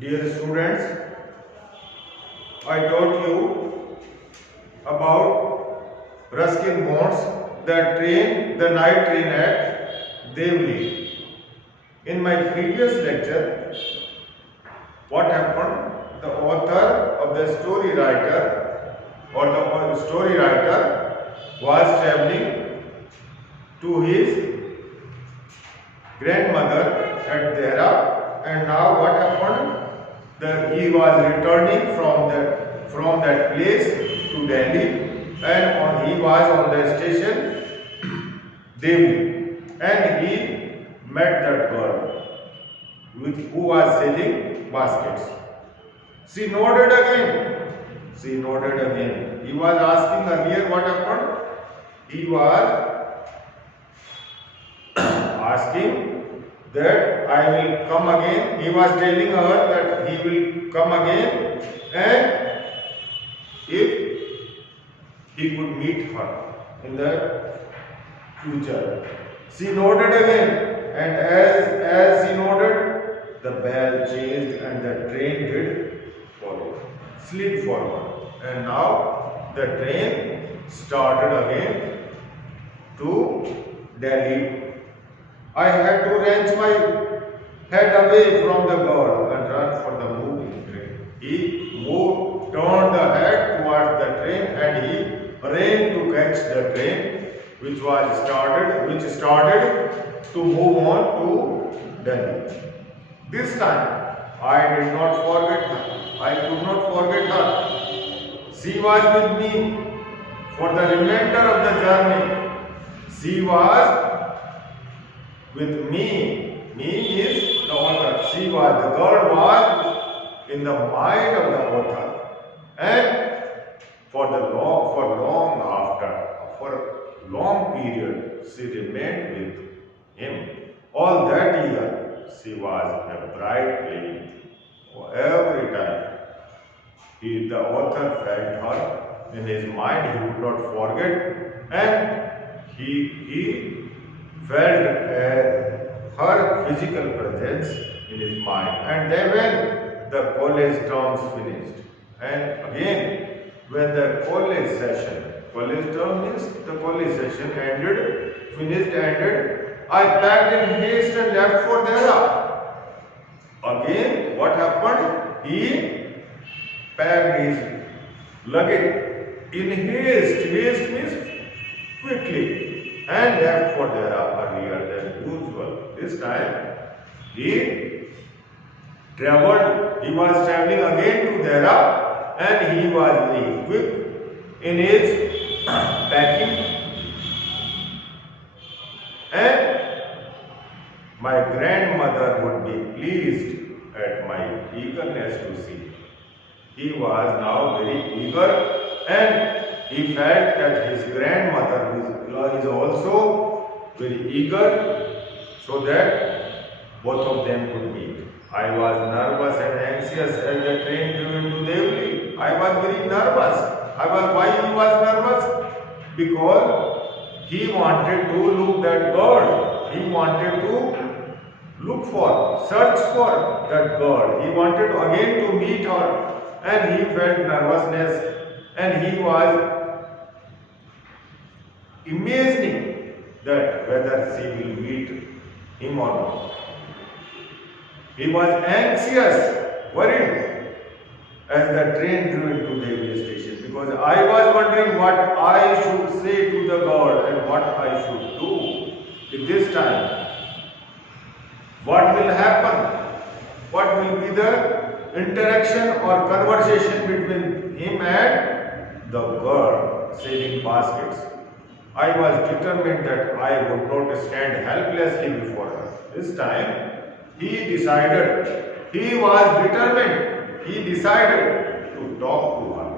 Dear students, I taught you about Ruskin Bonds, the night train at Devli. In my previous lecture, what happened? The author of the story writer was traveling to his grandmother at Dehra, and now what happened? He was returning from that place to Delhi, and he was on the station Devli, and he met that girl who was selling baskets. She nodded again. She nodded again. He was asking earlier what happened. He was asking that I will come again. He was telling her that he will come again, and if he could meet her in the future. She nodded again, and as she nodded, the bell changed and the train did follow, slid forward, and now the train started again to Delhi. I had to wrench my head away from the girl and run for the moving train. He turned the head towards the train, and he ran to catch the train which started to move on to Delhi. This time I did not forget her. I could not forget her. She was with me for the remainder of the journey. She was with me. Me is the author. The girl was in the mind of the author, and for long period she remained with him. All that year she was a bright lady. Every time the author felt her in his mind, he would not forget, and he felt her physical presence in his mind. And then when the college terms finished, and again when the college term means the college session ended, I packed in haste and left for Dehra. Again, what happened? He packed his luggage in haste. Haste means quickly, and left for Dehra earlier than usual. This time he was traveling again to Dehra, and he was very quick in his packing. And my grandmother would be pleased at my eagerness to see. He was now very eager, and he felt that his grandmother is also very eager, so that both of them could meet. I was nervous and anxious as the train drew into Devli. I was very nervous. Why he was nervous? Because he wanted to look that girl. He wanted to search for that girl. He wanted again to meet her, and he felt nervousness, and he was imagining that whether she will meet him or not. He was anxious, worried as the train drew into Devli station, because I was wondering what I should say to the girl and what I should do. At this time, what will happen? What will be the interaction or conversation between him and the girl selling baskets? I was determined that I would not stand helplessly before her. This time, he was determined, he decided to talk to her.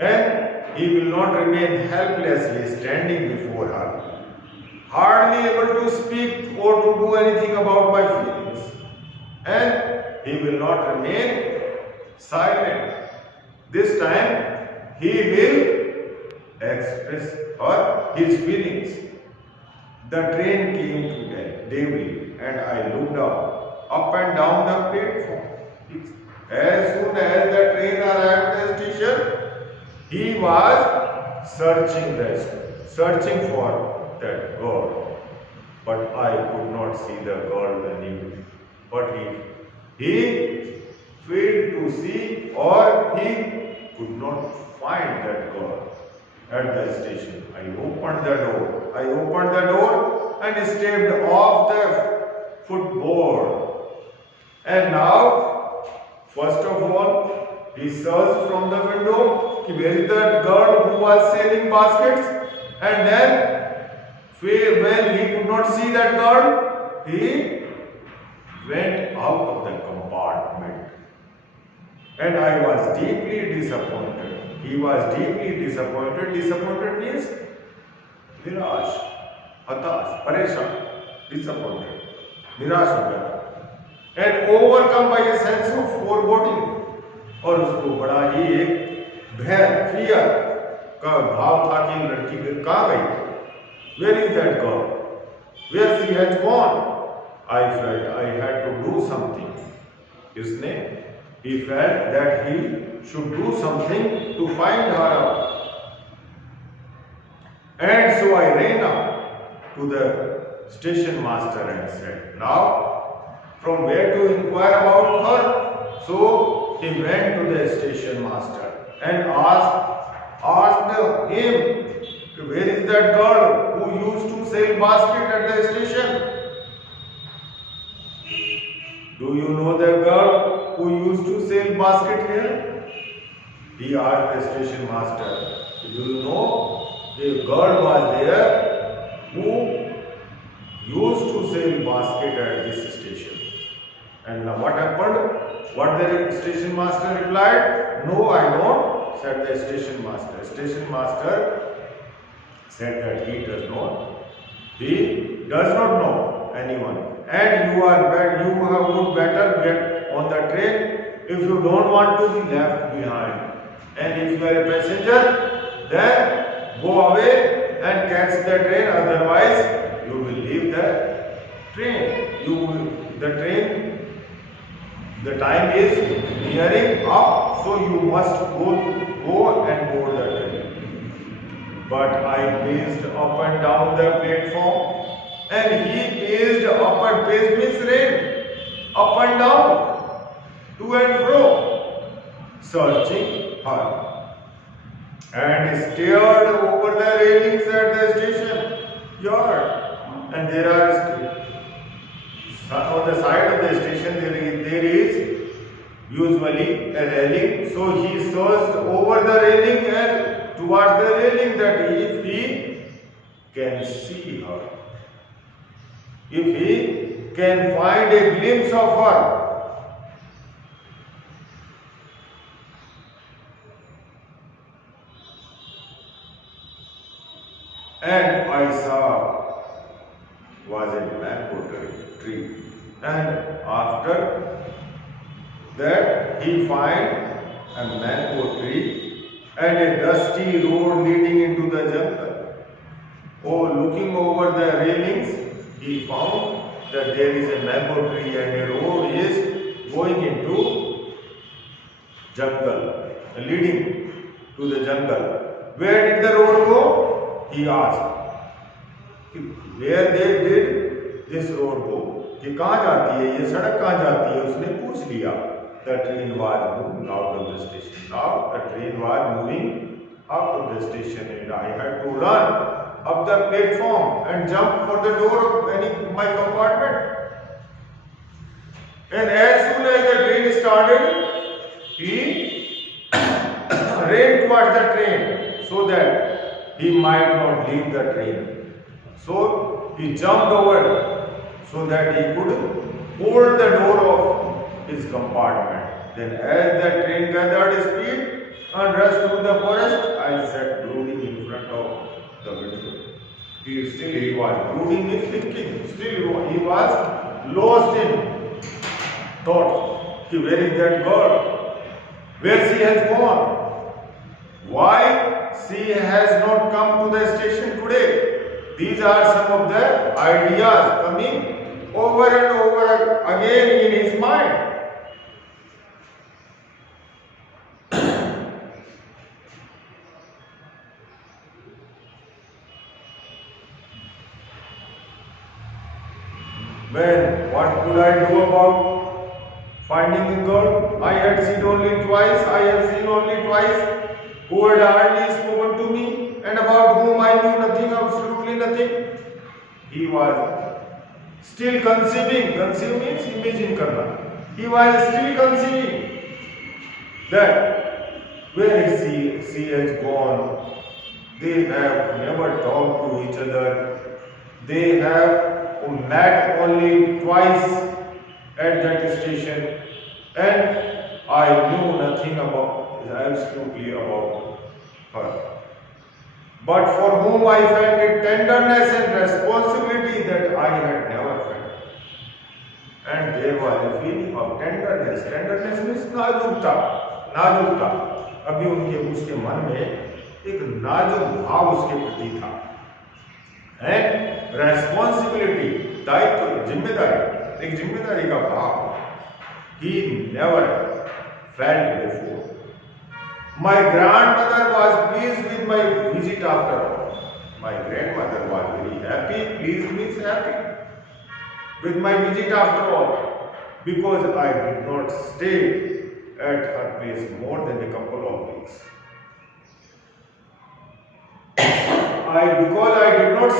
And he will not remain helplessly standing before her, hardly able to speak or to do anything about my feelings. And he will not remain silent. This time, he will express her his feelings. The train came to Devli, and I looked up and down the platform. As soon as the train arrived at the station, he was searching for that girl. But I could not see the girl anywhere. But he failed to see, or he could not find that girl at the station. I opened the door and stepped off the footboard. And now, first of all, he searched from the window, where is that girl who was selling baskets? And then, when he could not see that girl, he went out of the compartment. And I was deeply disappointed. He was deeply disappointed. Disappointed means nirash, hatash, pareshan, disappointed, nirash हो गया and overcome by a sense of foreboding. और उसको बड़ा ही एक भय, fear का भाव था कि लड़की कहाँ गई? Where is that girl? Where she has gone? I felt I had to do something. He felt that he should do something to find her out. And so I ran up to the station master and said, now, from where to inquire about her? So he went to the station master and asked him, where is that girl who used to sell basket at the station? Do you know the girl who used to sell basket here? He asked the station master. Do you know a girl was there who used to sell basket at this station? And now what happened? What the station master replied? No, I don't, said the station master. Station master said that he does not know anyone. And you would better get on the train if you don't want to be left behind. And if you are a passenger, then go away and catch the train, otherwise you will leave the train. The time is nearing up, so you must go and board the train. But I paced up and down the platform, and he paced up and paced means rain, up and down, to and fro, searching her, and stared over the railings at the station yard. And there are on the side of the station there is usually a railing, so he searched over the railing and towards the railing that if he can see her, if he can find a glimpse of her. And I saw was a mango tree. And after that he find a mango tree and a dusty road leading into the jungle. Oh, looking over the railings, he found that there is a mango tree and a road is going into jungle, leading to the jungle. Where did the road go? He asked. Where did this road go? कि कहाँ जाती है ये सड़क कहाँ जाती है? उसने पूछ लिया. The train was moving out of the station. Now the train was moving out of the station, and I had to run up the platform and jump for the door of my compartment. And as soon as the train started, he ran towards the train so that he might not leave the train. So he jumped over so that he could hold the door of his compartment. Then as the train gathered speed and rushed through the forest, I sat brooding in front of the window. He was brooding in thinking. Still he was lost in thought. Where is that girl? Where she has gone? Why she has not come to the station today? These are some of the ideas coming over and over again in his mind. When what could I do about finding the girl? I had seen only twice. I have seen only twice. Who had hardly spoken to me and about whom I knew nothing, absolutely nothing. He was still conceiving. Conceive means imagine karna. He was still conceiving that where is she has gone. They have never talked to each other. They have met only twice at that station, and I knew nothing absolutely about her. But for whom I felt a tenderness and responsibility that I had never felt. And there was a feeling of tenderness. Tenderness means नाजुकता, नाजुकता. अभी उसके मन में एक नाजुक भाव उसके प्रति था. And responsibility, दायित्व, जिम्मेदारी, एक जिम्मेदारी का भाव. He never felt before. My grandmother was pleased with my visit after all. My grandmother was very happy. Pleased means happy with my visit after all, because I did not stay at her place more than a couple of weeks. Because I did not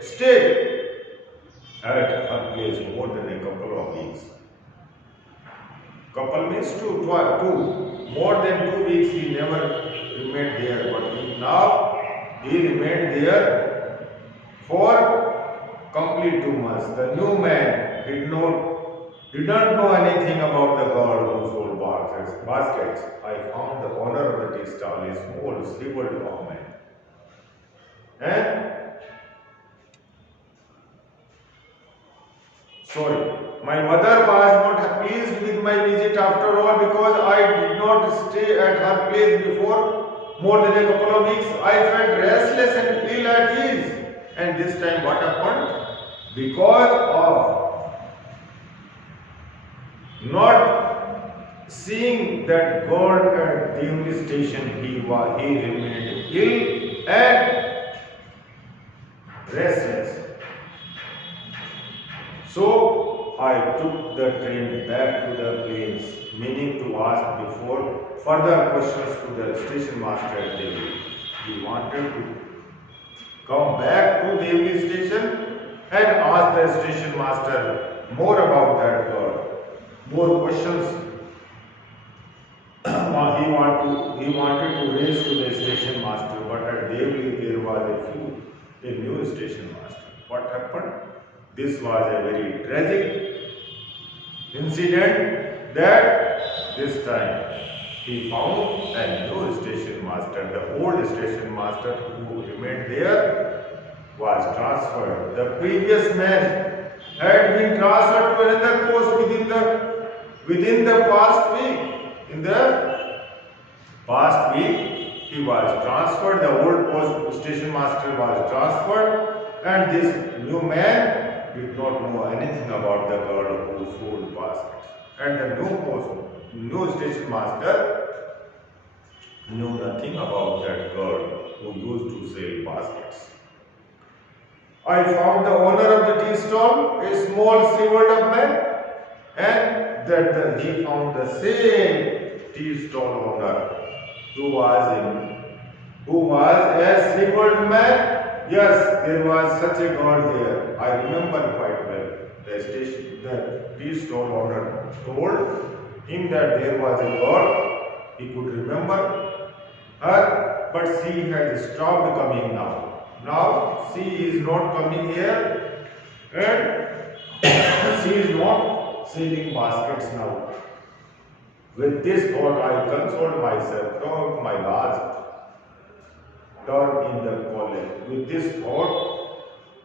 stay at her place more than a couple of weeks. Couple means two. More than 2 weeks he never remained there, but now he remained there for complete 2 months. The new man did not know anything about the girl who sold baskets. I found the owner of the tea stall, a small, shriveled man. My mother was not pleased with my visit after all, because I did not stay at her place before more than a couple of weeks. I felt restless and ill at ease. And this time what happened? Because of not seeing that girl at the station, he remained ill and restless. So I took the train back to the place, meaning to ask before further questions to the station master at Devli. He wanted to come back to Devli station and ask the station master more about that girl, more questions. He wanted to raise to the station master, but at Devli there was a new station master. What happened? This was a very tragic incident that this time he found a new station master. The old station master who remained there was transferred. The previous man had been transferred to another post within the past week. In the past week, he was transferred. The old post station master was transferred, and this new man did not know anything about the girl who sold baskets. And the new station master knew nothing about that girl who used to sell baskets. I found the owner of the tea stall, a small shriveled man, and he found the same tea stall owner who was a shriveled man. Yes, there was such a girl there. I remember quite well. The tea stall owner told him that there was a girl. He could remember her, but she has stopped coming now. Now she is not coming here, and she is not selling baskets now. With this thought, I consoled myself throughout my last term in the college. With this thought,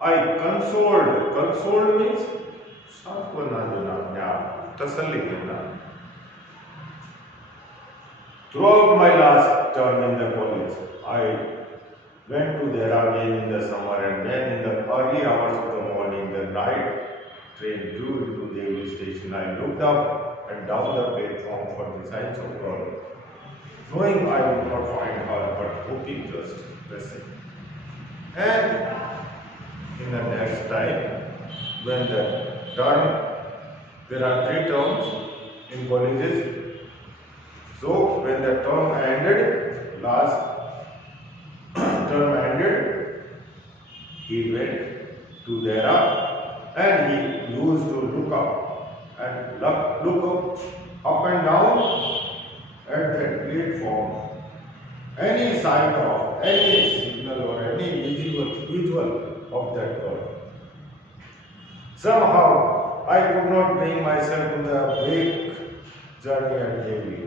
I consoled means tasalli dena. Throughout my last term in the college, I went to Dehra again in the summer, and then in the early hours of the morning, the night train drew into Devli station. I looked up and down the platform for the signs of girl, knowing I would not find her, but hoping just the same. And in the next time, when the term, there are 3 terms in colleges. So when the term ended, last term ended, he went to Dehra and he used to look up and look up and down at that platform. Any sign of any signal or any visual of that girl. Somehow I could not bring myself to the break journey at Delhi.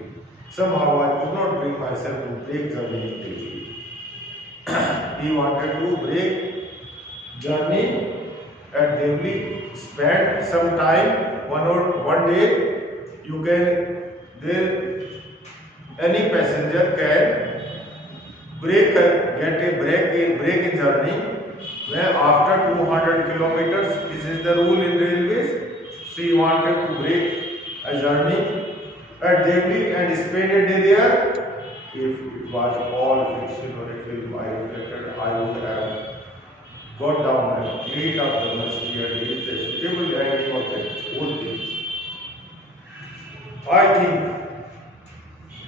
Somehow I could not bring myself to break journey in Delhi. He wanted to break journey at Delhi, spend some time, one day. You can any passenger can get a break in journey when after 200 kilometers. This is the rule in railways. She wanted to break a journey at Delhi and spend a day there. If it was all fiction or a film, I reflected, I would have got down and cleaned up the mustard and made the suitable ending of that whole thing. I think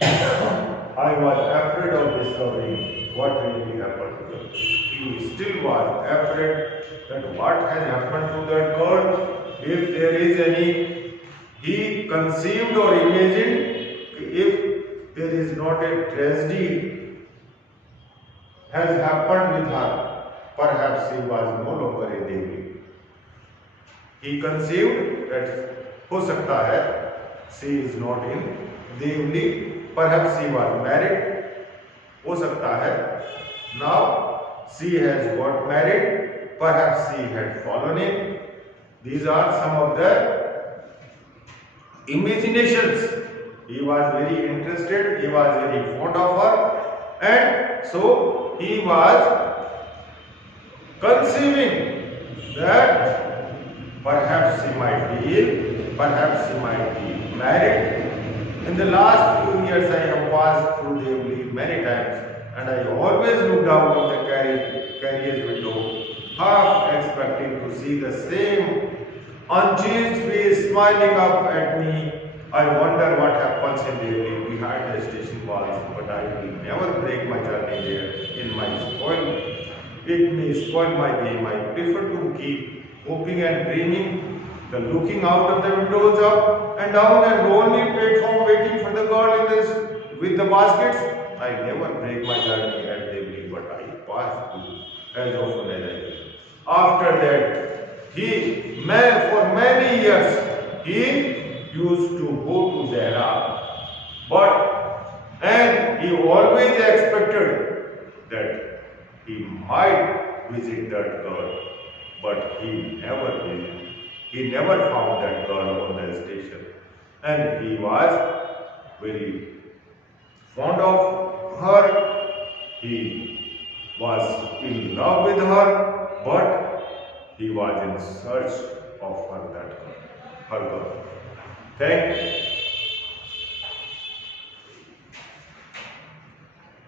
I was afraid of discovering what really happened to her. He still was afraid that what has happened to that girl, if there is any, he conceived or imagined, if there is not a tragedy has happened with her, perhaps she was no longer in Devi. He conceived that हो सकता है she is not in Devli. Perhaps she was married. हो सकता है. Now she has got married. Perhaps she had fallen in. These are some of the imaginations. He was very interested. He was very fond of her, and so he was conceiving that perhaps she might be ill. Perhaps she might be married. In the last few years, I have passed through Devli many times, and I always looked out of the carriage window, half expecting to see the same unchanged face smiling up at me. I wonder what happens in Devli behind the station walls, but I will never break my journey there. It may spoil my game. I prefer to keep hoping and dreaming. The looking out of the windows up and down and lonely platform waiting for the girl with the baskets. I never break my journey at Devli, but I pass through as often as I will. After that, for many years, he used to go to Dehra, and he always expected that he might visit that girl, but he never visited. He never found that girl on the station, and he was very fond of her. He was in love with her, but he was in search of her girl. Thank you.